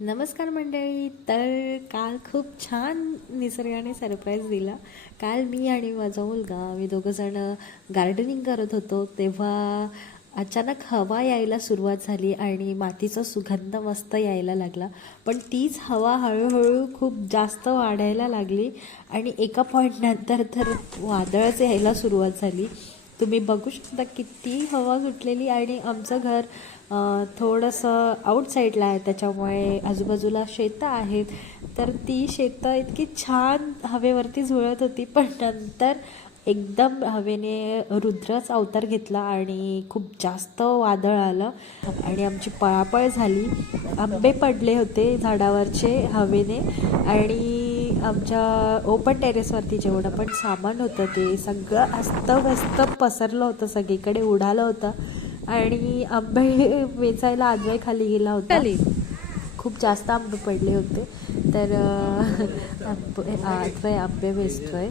नमस्कार मंडळी. तर काल खूप छान निसर्गाने सरप्राईज दिला. काल मी आणि माझा मुलगा आम्ही दोघंजण गार्डनिंग करत होतो. तेव्हा अचानक हवा यायला सुरुवात झाली आणि मातीचा सुगंध मस्त यायला लागला. पण तीच हवा हळूहळू खूप जास्त वाढायला लागली आणि एका पॉईंटनंतर तर वादळच यायला सुरुवात झाली. तुम्ही बघू शकता किती हवा सुटलेली आणि आमचं घर थोडंसं आउटसाईडला आहे. त्याच्यामुळे आजूबाजूला शेतं आहेत. तर ती शेतं इतकी छान हवेवरती झुळत होती पण नंतर एकदम हवेने रुद्रच अवतार घेतला आणि खूप जास्त वादळ आलं आणि आमची पळापळ झाली. आंबे पडले होते झाडावरचे हवेने आणि आमच्या ओपन टेरेसवरती जेवढं पण सामान होतं ते सगळं अस्तव्यस्त पसरलं होतं सगळीकडे उडालं होतं. आणि आंबे वेचायला आजवाई खाली गेला होता. खूप जास्त आंबे पडले होते. तर आंबे आजवाई आंबे वेचतोय.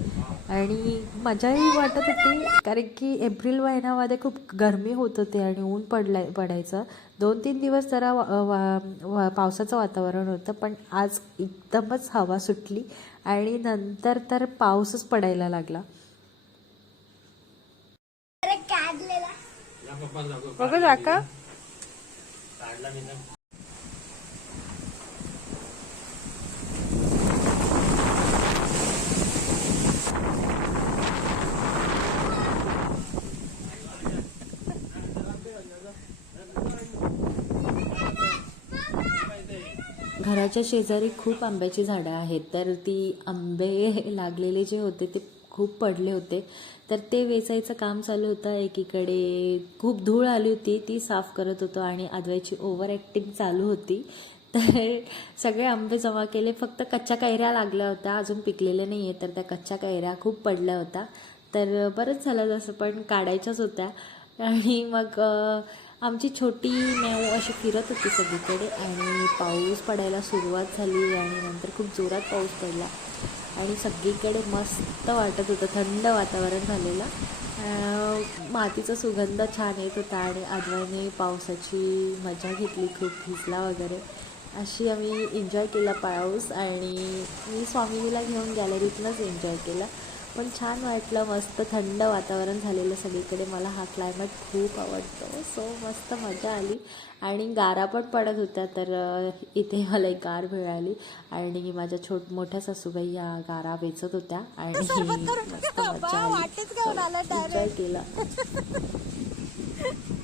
आणि मजाही वाटत होती कारण की एप्रिल महिन्यामध्ये खूप गरमी होत होते आणि ऊन पडलाय पडायचं. दोन तीन दिवस जरा वा- वा- वा- पावसाचं वातावरण होतं पण आज एकदमच हवा सुटली आणि नंतर तर पाऊसच पडायला लागला. बघू का घराच्या शेजारी खूप आंब्याची झाडं आहेत. तर ती आंबे लागलेले जे होते ते खूप पडले होते. तर ते वेचायचं काम चालू होतं. एकीकडे खूप धूळ आली होती ती साफ करत होतो आणि आदव्याची ओव्हर ॲक्टिंग चालू होती. तर सगळे आंबे जमा केले. फक्त कच्च्या कैऱ्या लागल्या होत्या. अजून पिकलेल्या नाही आहे तर त्या कच्च्या कैऱ्या खूप पडल्या होत्या. तर बरंच झालं जसं पण काढायच्याच होत्या. आणि मग आमची छोटी मॅव अशी फिरत होती सगळीकडे आणि पाऊस पडायला सुरुवात झाली आणि नंतर खूप जोरात पाऊस पडला. आणि सगळीकडे मस्त वाटत होतं थंड वातावरण झालेलं. मातीचा सुगंध छान येत होता आणि आजवाने पावसाची मजा घेतली खूप भिजला वगैरे. अशी आम्ही एन्जॉय केला पाऊस आणि मी स्वामिनीला घेऊन गॅलरीतूनच एन्जॉय केला. पण छान वाटलं मस्त थंड वातावरण झालेलं सगळीकडे. मला हा क्लायमेट खूप आवडतो. सो मस्त मजा आली. आणि गारा पण पडत होत्या तर इथे मला एक गार मिळाली आणि माझ्या छोट मोठ्या सासूबाई या गारा वेचत होत्या. आणि मस्त मजा आली. एन्जॉय केला.